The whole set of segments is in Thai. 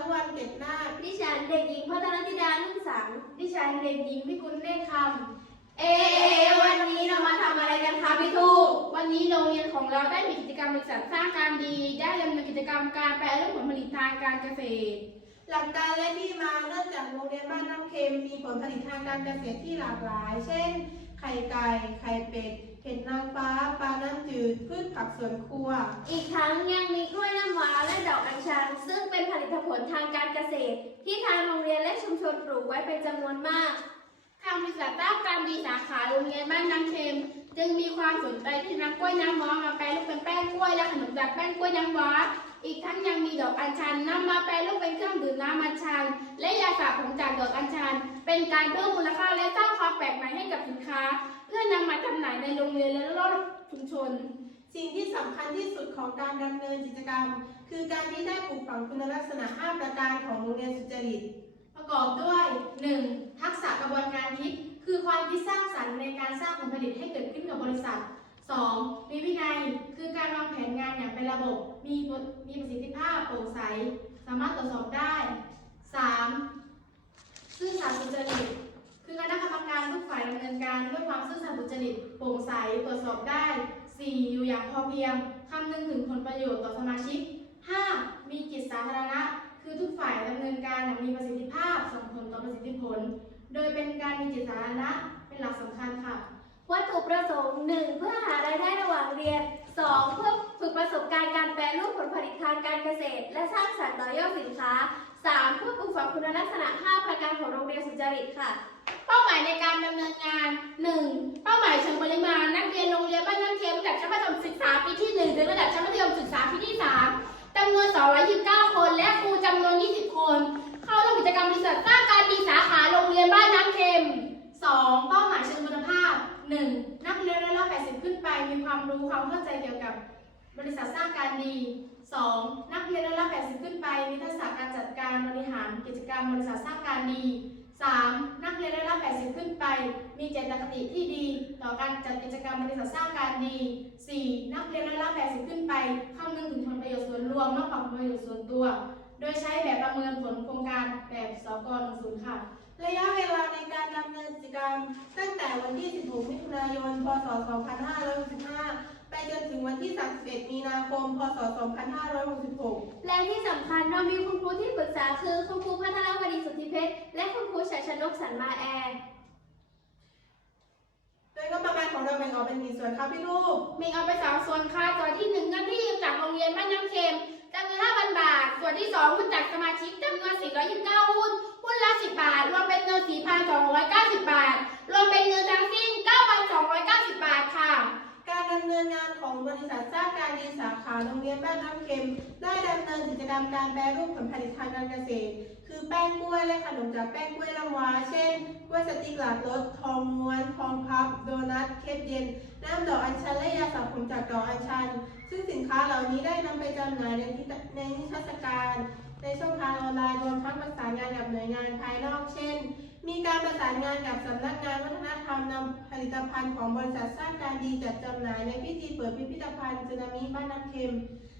รุวันเกตนาถดิฉันเด็กหญิงพัฒนธิดานุ่งสัง ดิฉันเด็กหญิงพิกุลเนตรคำเอวันนี้เรามาทำอะไรกันคะพี่ทูกวันนี้โรงเรียนของเราได้มีกิจกรรมบริษัทสร้างการดี ได้ดำเนินกิจกรรมการแปรรูปผลผลิตทางการเกษตร หลักการและที่มาเนื่องจากโรงเรียนบ้านน้ำเค็มมีผลผลิตทางการเกษตรที่หลากหลาย เช่น ไข่ไก่ ไข่เป็ด เห็ดนางฟ้าปลาน้ำจืดพืชผักสวนครัว อีกทั้งยังมีกล้วยน้ำว้าและดอกอัญชัน ซึ่งเป็นผลิตผลทางการเกษตร ที่ทางโรงเรียนและชุมชนปลูกไว้เป็นจำนวนมากทางบริษัทสร้าการดีสาขาโรงเรียนบ้านน้ำเค็ม จึงมีความสนใจที่นำกล้วยน้ำว้ามาแปรรูปเป็นแป้งกล้วยและขนมจากแป้งกล้วยน้ำว้าอีกทั้งยังมีดอกอัญชันนำมาแปรรูปเป็นเครื่องดื่มน้ำอัญชัน และยาสระผมจากดอกอัญชัน เป็นการเพิ่มมูลค่าและสร้างความแปลกใหม่ให้กับสินค้า โรงเรียนและรอบชุมชน สิ่งที่สำคัญที่สุดของการดำเนินกิจกรรม คือการที่ได้ปลูกฝังคุณลักษณะ 5 ประการของโรงเรียนสุจริต ประกอบด้วย 1. ทักษะกระบวนการคิด คือความคิดสร้างสรรค์ในการสร้างผลผลิตให้เกิดขึ้นกับบริษัท 2. มีวินัย คือการวางแผนงานอย่างเป็นระบบ มีมีประสิทธิภาพโปร่งใส สามารถตรวจสอบได้ 3. ซื่อสัตย์สุจริต คือคณะกรรมการทุกฝ่ายดำเนินการด้วยความซื่อสัตย์สุจริตโปร่งใสตรวจสอบได้ 4. อยู่อย่างพอเพียงคำนึงถึงผลประโยชน์ต่อสมาชิก 5. มีจิตสาธารณะ คือทุกฝ่ายดำเนินการอย่างมีประสิทธิภาพส่งผลต่อประสิทธิผล โดยเป็นการมีจิตสาธารณะเป็นหลักสำคัญค่ะ วัตถุประสงค์ 1. เพื่อหารายได้ระหว่างเรียน 2. เพื่อฝึกประสบการณ์การแปรรูปผลผลิตทางการเกษตร และสร้างสรรค์ต่อยอดสินค้า 3. เพื่อปลูกฝังคุณลักษณะ 5 ประการของโรงเรียนสุจริตค่ะ เป้าหมายในการดำเนินงาน 1. เป้าหมายเชิงปริมาณนักเรียนโรงเรียนบ้านน้ำเค็มระดับชั้นประถมศึกษาปีที่1ถึงระดับชั้นมัธยมศึกษาปีที่ 3จำนวน 229 คน และครูจำนวน 20 คน เข้าร่วมกิจกรรมบริษัทสร้างการดีสาขาโรงเรียนบ้านน้ำเค็ม 2. เป้าหมายเชิงคุณภาพ 1. นักเรียนระดับ80 ขึ้นไปมีความรู้ความเข้าใจเกี่ยวกับ บริษัทสร้างการดี 2. นักเรียนระดับ80 ขึ้นไป มีทักษะการจัดการบริหารกิจกรรมบริษัทสร้างการดี 3. นักเรียนระดับ80 ขึ้นไป มีเจตคติที่ดี ต่อการจัดกิจกรรมบริษัทสร้างการดี 4. นักเรียนระดับ80 ขึ้นไปคำนึงถึงผลประโยชน์ส่วนรวมมากกว่าผลประโยชน์ส่วนตัว โดยใช้แบบประเมินผลโครงการแบบสก10ค่ะ ระยะเวลาในการดำเนินกิจกรรม ตั้งแต่วันที่ 16 มิถุนายน พศ 2565 ไปจนถึงวันที่ 31 มีนาคม พศ 2566 และที่สำคัญเรามีคุณครูที่ปรึกษาคือคุณครูพัทรวดีสุทธิเพชรและคุณครูชัยชนกสันมาแอร์โดยงบประมาณของเราแบ่งออกเป็นกี่ส่วนครับพี่ลูก มีเอาไปสองส่วนค่ะส่วนที่หนึ่งเงินที่ยืมจากโรงเรียนบ้านน้ำเค็มจำนวน5,000บาท ส่วนที่สองหุ้นจากสมาชิกจำนวน429หุ้นหุ้นละ10บาท รวมเป็นเงิน4,290บาท รวมเป็นเงินทั้งสิ้น 9,290 บาทค่ะ การดำเนินงานของบริษัทสร้างการดีสาขา โรงเรียนบ้านน้ำเค็ม ได้ดำเนินกิจกรรมการแปรรูปผลผลิตทางการเกษตร คือแป้งกล้วยและขนมจากแป้งกล้วยนำว้า เช่นกล้วยสติกหลาดรสทองม้วน ทองพับ โดนัท เค้กเย็น น้ำดอกอัญชันและยาสระผมจากดอกอัญชัน ซึ่งสินค้าเหล่านี้ได้นำไปจำหน่ายในทรรในนิทรรศการ ในช่องทางออนไลน์รวมทั้งประสานงานกับหน่วยงานภายนอก เช่น มีการประสานงานกับสำนักงานวัฒนธรรมนำผลิตภัณฑ์ของบริษัทสร้างการดีจัดจำหน่ายในพิธีเปิดพิพิธภัณฑ์สึนามิบ้านน้ำเค็ม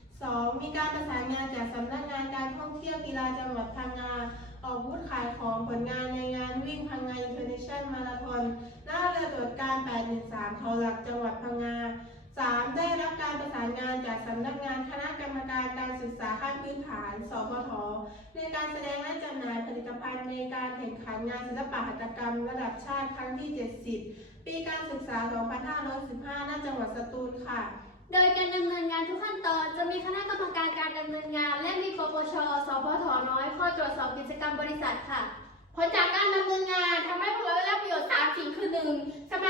2. มีการประสานงานจากสำนักงานการท่องเที่ยวกีฬาจังหวัดพังงาออกบูธขายของผลงานในงานวิ่งพังงาอินเตอร์เนชั่นมาราธอนหน้าเรือตรวจการ 813 เขาหลักจังหวัดพังงา 3. ได้รับการประสานงานจากสำนักงานคณะกรรมการการศึกษาขั้นพื้นฐาน สพท ในการแสดงและจำหน่ายผลิตภัณฑ์ในการแข่งขันงานศิลปหัตถกรรม ระดับชาติครั้งที่ 70 ปีการศึกษา 2515ณจังหวัดสตูลค่ะ โดยการดำเนินงานทุกขั้นตอนจะมีคณะกรรมการการดำเนินงาน และมีปปช สพท น้อยคอยตรวจสอบกิจกรรมบริษัทค่ะ ผลจากการดำเนินงานทำให้พวกเราได้รับประโยชน์3สิ่งคือ 1. สมา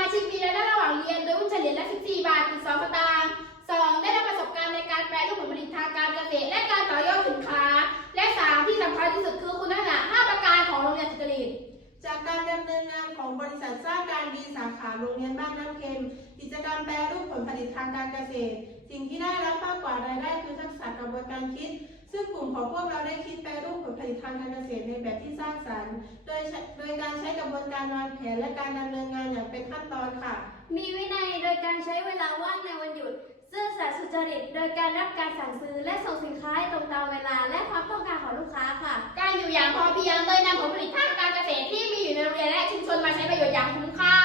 จากการดำเนินงานของบริษัทสร้างการดีสาขาโรงเรียนบ้านน้ำเค็ม กิจกรรมแปรรูปผลผลิตทางการเกษตร สิ่งที่ได้รับมากกว่ารายได้คือทักษะกระบวนการคิด ซึ่งกลุ่มของพวกเราได้คิดแปรรูปผลผลิตทางการเกษตรในแบบที่สร้างสรรค์ โดยโดยการใช้กระบวนการวางแผนและการดำเนินงานอย่างเป็นขั้นตอนค่ะ มีวินัยโดยการใช้เวลาว่างในวันหยุดิต โดยการรับการสั่งซื้อและส่งสินค้าตรงตามเวลา และความต้องการของลูกค้าค่ะ การอยู่อย่างพอเพียงโดยนำผลผลิตภาคการเกษตรที่มีอยู่ในโรงเรียนและชุมชนมาใช้ประโยชน์อย่างคุ้มค่า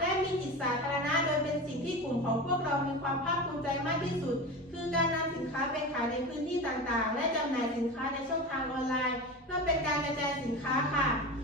และมีจิตสาธารณะโดยเป็นสิ่งที่กลุ่มของพวกเรามีความภาคภูมิใจมากที่สุด คือการนำสินค้าไปขายในพื้นที่ต่างๆ และจำหน่ายสินค้าในช่องทางออนไลน์เพื่อเป็นการกระจายสินค้าค่ะ